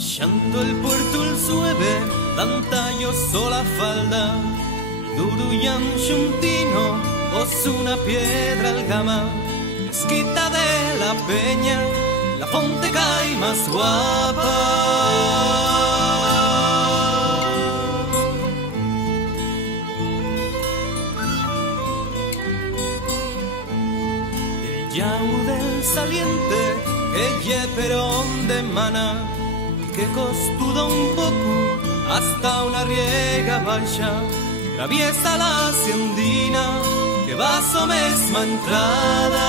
Lasciando il puerto il sueve, tantaglio sola falda, duro y anchuntino, o su una piedra al gama, esquita de la peña, la fonte cae más guapa. Del llau del saliente, que lle perón de mana, que costuda un poco hasta una riega baixa, traviesa la haciendina que va a su mesma entrada.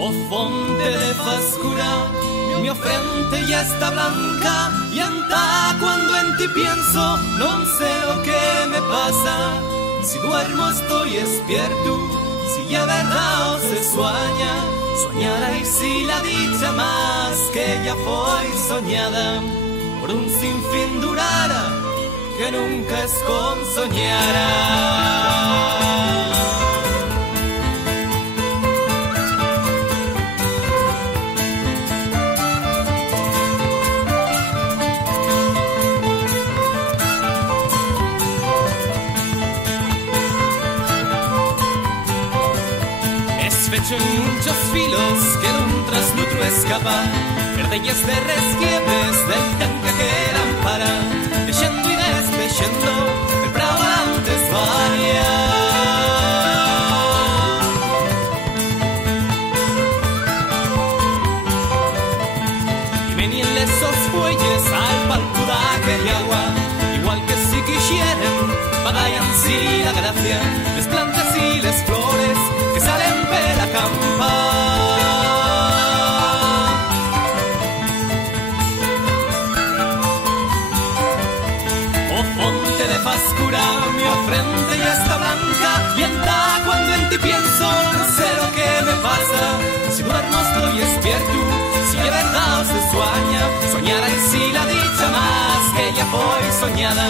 Oh fonte de fascura, mi frente ya está blanca y anta cuando en ti pienso, no sé lo que me pasa. Si duermo estoy despierto, si es verdad o se sueña, soñará y si la dicha más que ya fue soñada, por un sinfín durara, que nunca es con soñara. Hecho en muchos filos que en un traslutro escapa, verdelles de resquiebres del tanque que eran para, leyendo y despeyendo, el bravo antes varia. Y venían esos bueyes al palco de aquel agua, igual que si quisieran, pagayan si la gracia, les plantas y les flores, que salen de la campa. Oh fonte de fascura, mi frente ya está blanca, y anda cuando en ti pienso, no sé lo que me pasa. Si duermo estoy despierto, si de verdad se sueña, soñará y si la dicha más que ya fue soñada,